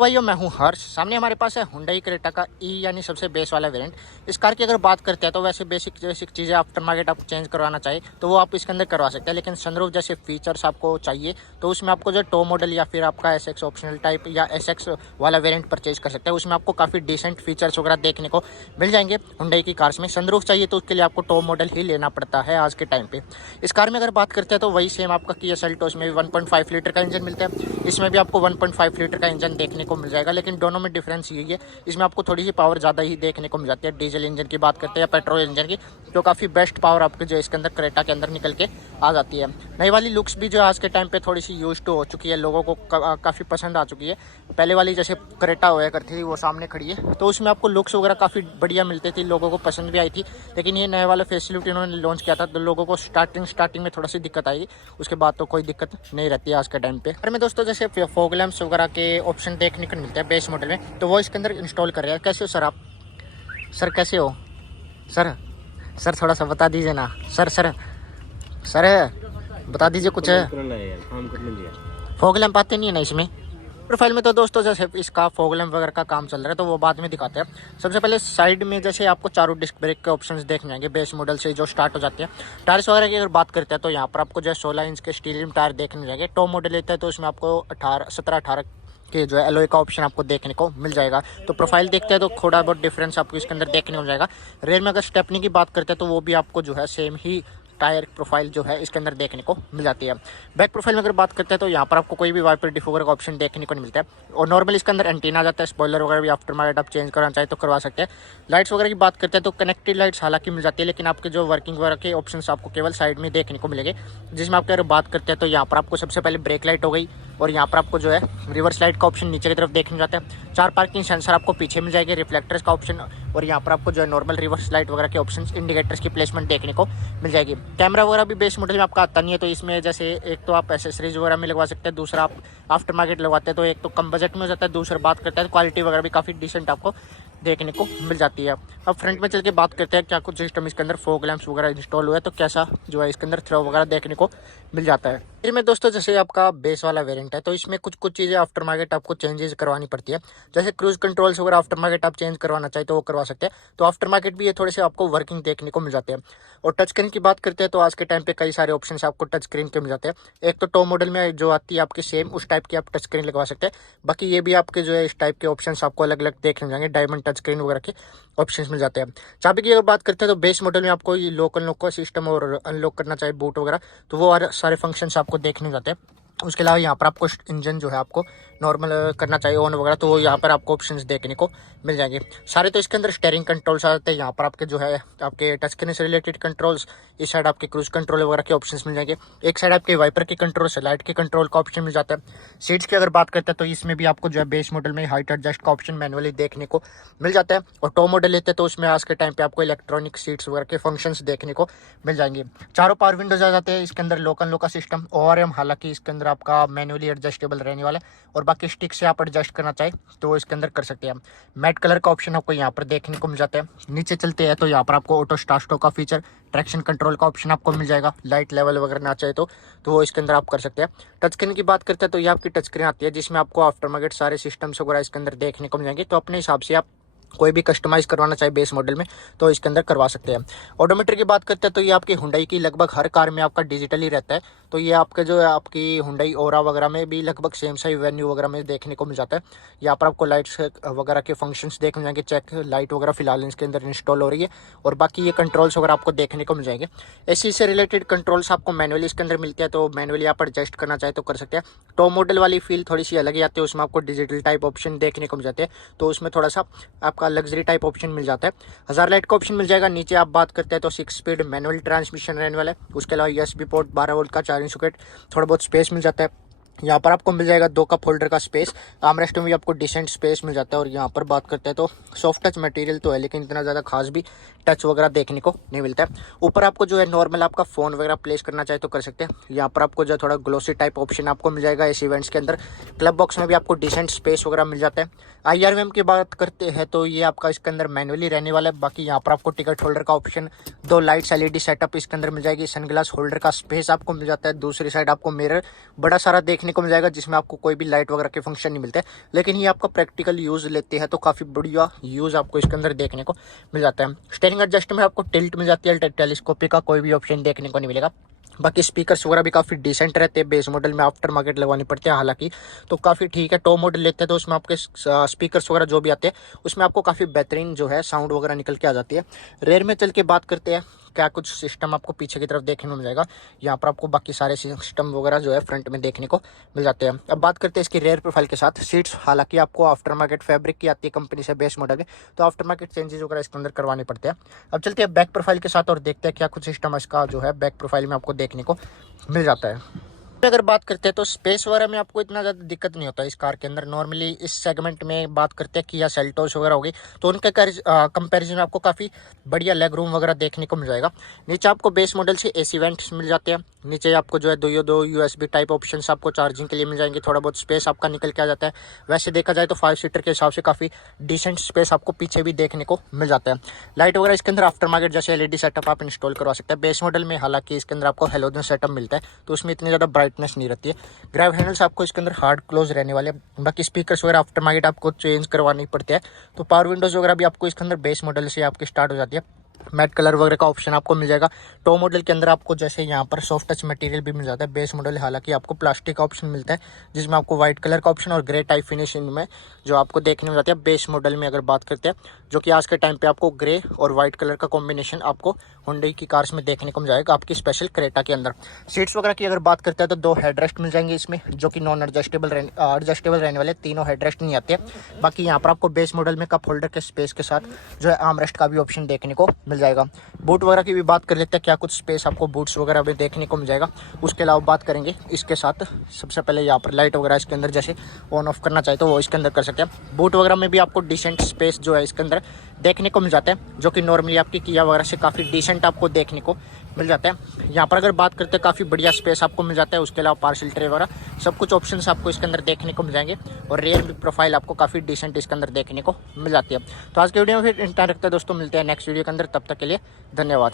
भाइयों मैं हूं हर्ष। सामने हमारे पास है हुंडई क्रेटा का ई यानी सबसे बेस वाला वेरिएंट। इस कार की अगर बात करते हैं तो वैसे बेसिक चीज़ें आफ्टर मार्केट आपको चेंज करवाना चाहिए तो वो आप इसके अंदर करवा सकते हैं, लेकिन सनरूफ जैसे फीचर्स आपको चाहिए तो उसमें आपको जो टॉप मॉडल या फिर आपका एसएक्स ऑप्शनल टाइप या एसएक्स वाला वेरिएंट परचेज कर सकते हैं। उसमें आपको काफ़ी डिसेंट फीचर्स वगैरह देखने को मिल जाएंगे। हुंडई की कार्स में सनरूफ चाहिए तो उसके लिए आपको टॉप मॉडल ही लेना पड़ता है आज के टाइम पे। इस कार में अगर बात करते हैं तो वही सेम आपका किया सेल्टोस में भी 1.5 लीटर का इंजन मिलता है। इसमें भी आपको 1.5 लीटर का इंजन देखने को मिल जाएगा, लेकिन दोनों में डिफरेंस यही है, इसमें आपको थोड़ी सी पावर ज़्यादा ही देखने को मिल जाती है। डीजल इंजन की बात करते हैं या पेट्रोल इंजन की, तो काफ़ी बेस्ट पावर आपके जो इसके अंदर क्रेटा के अंदर निकल के आ जाती है। नई वाली लुक्स भी जो आज के टाइम पे थोड़ी सी यूज टू हो चुकी है, लोगों को काफ़ी पसंद आ चुकी है। पहले वाली जैसे क्रेटा होया करती थी वो सामने खड़ी है तो उसमें आपको लुक्स वगैरह काफ़ी बढ़िया मिलती थी, लोगों को पसंद भी आई थी। लेकिन ये नए वाला फैसिलिटी उन्होंने लॉन्च किया था तो लोगों को स्टार्टिंग में थोड़ा सी दिक्कत आई, उसके बाद तो कोई दिक्कत नहीं रहती है आज के टाइम पे। और में दोस्तों जैसे फॉग लैंप्स वगैरह के ऑप्शन देखने को मिलते हैं बेस मॉडल में, तो वो इसके अंदर इंस्टॉल कर रहे हैं। कैसे हो सर आप? सर कैसे हो सर? सर थोड़ा सा बता दीजिए ना सर। सर सर बता दीजिए कुछ। फॉग लैंप आते नहीं है ना इसमें प्रोफाइल में? तो दोस्तों जैसे इसका फॉग लैंप वगैरह का काम चल रहा है तो वो बाद में दिखाते हैं। सबसे पहले साइड में जैसे आपको चारों डिस्क ब्रेक के ऑप्शंस देखने आएंगे बेस मॉडल से जो स्टार्ट हो जाते हैं। टायर्स वगैरह की अगर बात करते हैं तो यहाँ पर आपको जो 16 इंच के स्टील रिम टायर देखने जाएंगे। टॉप मॉडल लेते हैं तो उसमें आपको 17-18 के जो है एलॉय का ऑप्शन आपको देखने को मिल जाएगा। तो प्रोफाइल देखते हैं तो थोड़ा बहुत डिफरेंस आपको इसके अंदर देखने को मिल जाएगा। रेयर में अगर स्टेपनी की बात करते हैं तो वो भी आपको जो है सेम ही टायर प्रोफाइल जो है इसके अंदर देखने को मिल जाती है। बैक प्रोफाइल में अगर बात करते हैं तो यहाँ पर आपको कोई भी वाइपर डिफोगर का ऑप्शन देखने को नहीं मिलता है। और नॉर्मल इसके अंदर एंटीना आ जाता है। स्पॉइलर वगैरह भी आफ्टर मार्केट आप चेंज करना चाहे तो करवा सकते हैं। लाइट्स वगैरह की बात करते हैं तो कनेक्टेड लाइट्स हालांकि मिल जाती है, लेकिन आपके जो वर्किंग वगैरह के ऑप्शन आपको केवल साइड में देखने को मिलेंगे। जिसमें आप अगर बात करते हैं तो यहाँ पर आपको सबसे पहले ब्रेक लाइट हो गई और यहाँ पर आपको जो है रिवर्स लाइट का ऑप्शन नीचे की तरफ देखने जाता है। 4 पार्किंग सेंसर आपको पीछे मिल जाएंगे, रिफ्लेक्टर्स का ऑप्शन, और यहाँ पर आपको जो है नॉर्मल रिवर्स लाइट वगैरह के ऑप्शन, इंडिकेटर्स की प्लेसमेंट देखने को मिल जाएगी। कैमरा वगैरह भी बेस मॉडल में आपका आता नहीं है, तो इसमें जैसे एक तो आप एसेसरीज वगैरह में लगवा सकते हैं, दूसरा आप आफ्टर मार्केट लगवाते हैं तो एक तो कम बजट में हो जाता है, दूसरा बात करते हैं तो क्वालिटी वगैरह भी काफ़ी डिसेंट आपको देखने को मिल जाती है। अब फ्रंट में चल के बात करते हैं क्या कुछ सिस्टम इसके अंदर फॉग लैंप्स वगैरह इंस्टॉल हुआ है तो कैसा जो है इसके अंदर थ्रो वगैरह देखने को मिल जाता है। फिर में दोस्तों जैसे आपका बेस वाला वेरिएंट है तो इसमें कुछ चीज़ें आफ्टर मार्केट आपको चेंजेस करवानी पड़ती है। जैसे क्रूज कंट्रोल्स वगैरह आफ्टर मार्केट आप चेंज करवाना चाहे तो वो करवा सकते हैं, तो आफ्टर मार्केट भी ये थोड़े से आपको वर्किंग देखने को मिल जाते हैं। और टच स्क्रीन की बात करते हैं तो आज के टाइम पे कई सारे ऑप्शन आपको टच स्क्रीन के मिल जाते हैं। एक तो टॉप मॉडल में जो आती है आपकी सेम उस टाइप की आप टच स्क्रीन लगवा सकते हैं। बाकी ये भी आपके जो है इस टाइप के ऑप्शन आपको अलग अलग देखने जाएंगे, डायमंड टच स्क्रीन वगैरह के ऑप्शंस मिल जाते हैं। चाबी की अगर बात करते हैं तो बेस मॉडल में आपको ये लॉक अनलॉक का सिस्टम और अनलॉक करना चाहिए बूट वगैरह, तो वो सारे फंक्शंस आपको देखने जाते हैं। उसके अलावा यहाँ पर आपको इंजन जो है आपको नॉर्मल करना चाहिए ऑन वगैरह, तो यहाँ पर आपको ऑप्शंस देखने को मिल जाएंगे सारे। तो इसके अंदर स्टेयरिंग कंट्रोल्स आ जाते हैं। यहाँ पर आपके जो है आपके टच स्क्रीन से रिलेटेड कंट्रोल्स, इस साइड आपके क्रूज कंट्रोल वगैरह के ऑप्शंस मिल जाएंगे। एक साइड आपके वाइपर के कंट्रोल से लाइट के कंट्रोल का ऑप्शन मिल जाता है। सीट्स की अगर बात करते हैं तो इसमें भी आपको जो है बेस मॉडल में हाइट एडजस्ट का ऑप्शन मैनुअली देखने को मिल जाता है। और टॉप मॉडल लेते हैं तो उसमें आज के टाइम पे आपको इलेक्ट्रॉनिक सीट्स वगैरह के फंक्शंस देखने को मिल जाएंगे। चारों पावर विंडोज आ जाते हैं। इसके अंदर लोक अनलॉक का सिस्टम, ORM हालांकि इसके अंदर आपका मैनुअली एडजस्टेबल रहने वाला है, और बाकी स्टिक से आप एडजस्ट करना चाहे तो इसके अंदर कर सकते हैं। मैट कलर का ऑप्शन आपको यहाँ पर देखने को मिल जाता है। नीचे चलते हैं तो यहाँ पर आपको ऑटो स्टार्ट स्टॉप का फीचर, ट्रैक्शन कंट्रोल का ऑप्शन आपको मिल जाएगा। लाइट लेवल वगैरह ना चाहे तो वो इसके अंदर आप कर सकते हैं। टच स्क्रीन की बात करते हैं तो ये आपकी टच स्क्रीन आती है जिसमें आपको आफ्टर मार्केट सारे सिस्टम्स वगैरह इसके अंदर देखने को मिल जाएंगे, तो अपने हिसाब से आप कोई भी कस्टमाइज करवाना चाहे बेस मॉडल में तो इसके अंदर करवा सकते हैं। ऑडोमीटर की बात करते हैं तो ये आपकी हुंडई की लगभग हर कार में आपका डिजिटल ही रहता है, तो ये आपके जो है आपकी हुंडई ओरा वगैरह में भी लगभग सेम सा वेन्यू वगैरह में देखने को मिल जाता है। यहाँ पर आपको लाइट्स वगैरह के फंक्शंस देखने जाएंगे, चेक लाइट वगैरह फिलहाल इसके अंदर इंस्टॉल हो रही है, और बाकी ये कंट्रोल्स वगैरह आपको देखने को मिल जाएंगे। एसी से रिलेटेड कंट्रोल्स आपको मैनुअली इसके अंदर मिलते हैं, तो मैनुअली आप एडजस्ट करना चाहे तो कर सकते हैं। टॉप मॉडल वाली फील थोड़ी सी अलग ही आती है, उसमें आपको डिजिटल टाइप ऑप्शन देखने को मिल जाते हैं, तो उसमें थोड़ा सा आपका लग्जरी टाइप ऑप्शन मिल जाता है। 1000 लाइट का ऑप्शन मिल जाएगा। नीचे आप बात करते हैं तो 6 स्पीड मैनुअल ट्रांसमिशन रहने वाला है। उसके अलावा USB पोर्ट, 12 वोल्ट का चार्जिंग सॉकेट, थोड़ा बहुत स्पेस मिल जाता है। यहाँ पर आपको मिल जाएगा 2 कप होल्डर का स्पेस। आर्मरेस्ट में भी आपको डिसेंट स्पेस मिल जाता है। और यहाँ पर बात करते हैं तो सॉफ्ट टच मटेरियल तो है, लेकिन इतना ज़्यादा खास भी टच वगैरह देखने को नहीं मिलता है। ऊपर आपको जो है नॉर्मल आपका फ़ोन वगैरह प्लेस करना चाहे तो कर सकते हैं। यहाँ पर आपको जो थोड़ा ग्लोसी टाइप ऑप्शन आपको मिल जाएगा इस इवेंट्स के अंदर। क्लब बॉक्स में भी आपको डिसेंट स्पेस वगैरह मिल जाता है। IRVM की बात करते हैं तो ये आपका इसके अंदर मैनुअली रहने वाला है। बाकी यहाँ पर आपको टिकट होल्डर का ऑप्शन, 2 लाइट्स LED सेटअप इसके अंदर मिल जाएगी। सनग्लास होल्डर का स्पेस आपको मिल जाता है। दूसरी साइड आपको मिरर बड़ा सारा देखने देखने को मिल जाएगा, जिसमें आपको कोई भी लाइट वगैरह के फंक्शन नहीं मिलते, लेकिन ये आपका प्रैक्टिकल यूज़ लेते हैं तो काफ़ी बढ़िया यूज़ आपको इसके अंदर देखने को मिल जाता है। स्टीयरिंग एडजस्ट में आपको टिल्ट मिल जाती है, टेलीस्कोपिक का कोई भी ऑप्शन देखने को नहीं मिलेगा। बाकी स्पीकर्स वगैरह भी काफ़ी डिसेंट रहते हैं, बेस मॉडल में आफ्टर मार्केट लगवानी पड़ते हैं हालांकि, तो काफ़ी ठीक है। टॉप मॉडल लेते हैं तो उसमें आपके स्पीकर्स वगैरह जो भी आते हैं उसमें आपको काफ़ी बेहतरीन जो है साउंड वगैरह निकल के आ जाती है। रेयर में चल के बात करते हैं, क्या कुछ सिस्टम आपको पीछे की तरफ देखने को मिल जाएगा। यहाँ पर आपको बाकी सारे सिस्टम वगैरह जो है फ्रंट में देखने को मिल जाते हैं। अब बात करते हैं इसकी रेयर प्रोफाइल के साथ। सीट्स हालांकि आपको आफ्टर मार्केट फैब्रिक की आती है कंपनी से, बेस मॉडल है, तो आफ्टर मार्केट चेंजेस वगैरह इसके अंदर करवाने पड़ते हैं। अब चलते हैं बैक प्रोफाइल के साथ और देखते हैं क्या कुछ सिस्टम इसका जो है बैक प्रोफाइल में आपको देखने को मिल जाता है। अगर बात करते हैं तो स्पेस वगैरह में आपको इतना ज़्यादा दिक्कत नहीं होता इस कार के अंदर। नॉर्मली इस सेगमेंट में बात करते हैं किया सेल्टोस वगैरह होगी तो उनके कंपैरिजन में आपको काफ़ी बढ़िया लेग रूम वगैरह देखने को मिल जाएगा। नीचे आपको बेस मॉडल से एसी वेंट्स मिल जाते हैं। नीचे आपको जो है दो USB टाइप ऑप्शन आपको चार्जिंग के लिए मिल जाएंगे। थोड़ा बहुत स्पेस आपका निकल के आ जाता है। वैसे देखा जाए तो 5 सीटर के हिसाब से काफ़ी डिसेंट स्पेस आपको पीछे भी देखने को मिल जाता है। लाइट वगैरह इसके अंदर आफ्टर मार्केट जैसे LED सेटअप आप इंस्टॉल करवा सकते हैं। बेस मॉडल में हालांकि इसके अंदर आपको हेलोजन सेटअप मिलता है तो उसमें इतनी ज़्यादा ब्राइटनेस नहीं रहती है। ग्रैब हैंडल्स आपको इसके अंदर हार्ड क्लोज रहने वाले। बाकी स्पीकर्स वगैरह आफ्टर मार्केट आपको चेंज करवानी पड़ते हैं। तो पावर विंडोज वगैरह भी आपको इसके अंदर बेस मॉडल से आपकी स्टार्ट हो जाती है। मैट कलर वगैरह का ऑप्शन आपको मिल जाएगा। टॉप मॉडल के अंदर आपको जैसे यहाँ पर सॉफ्ट टच मटेरियल भी मिल जाता है। बेस मॉडल हालांकि आपको प्लास्टिक का ऑप्शन मिलता है, जिसमें आपको व्हाइट कलर का ऑप्शन और ग्रे टाइप फिनिशिंग में जो आपको देखने में जाती है। बेस मॉडल में अगर बात करते हैं, जो कि आज के टाइम पे आपको ग्रे और व्हाइट कलर का कॉम्बिनेशन आपको हुंडई की कार्स में देखने को मिल जाएगा आपकी स्पेशल क्रेटा के अंदर। सीट्स वगैरह की अगर बात करते हैं तो 2 हेडरेस्ट मिल जाएंगे इसमें, जो कि नॉन एडजस्टेबल रहने वाले। तीनों हेडरेस्ट नहीं आते। बाकी यहाँ पर आपको बेस मॉडल में कप होल्डर के स्पेस के साथ जो है आर्मरेस्ट का भी ऑप्शन देखने को मिल जाएगा। बूट वगैरह की भी बात कर लेते हैं, क्या कुछ स्पेस आपको बूट्स वगैरह भी देखने को मिल जाएगा। उसके अलावा बात करेंगे इसके साथ, सबसे पहले यहाँ पर लाइट वगैरह इसके अंदर जैसे ऑन ऑफ करना चाहे तो वो इसके अंदर कर सकते हैं। बूट वगैरह में भी आपको डिसेंट स्पेस जो है इसके अंदर देखने को मिल जाता है, जो कि नॉर्मली आपकी किया वगैरह से काफ़ी डिसेंट आपको देखने को मिल जाता है। यहाँ पर अगर बात करते हैं काफ़ी बढ़िया स्पेस आपको मिल जाता है। उसके अलावा पार्सल ट्रे वगैरह सब कुछ ऑप्शंस आपको इसके अंदर देखने को मिल जाएंगे और रेयर प्रोफाइल आपको काफ़ी डिसेंट इसके अंदर देखने को मिल जाती है। तो आज के वीडियो में फिर इतना रखते हैं दोस्तों, मिलते हैं नेक्स्ट वीडियो के अंदर। तब तक के लिए धन्यवाद।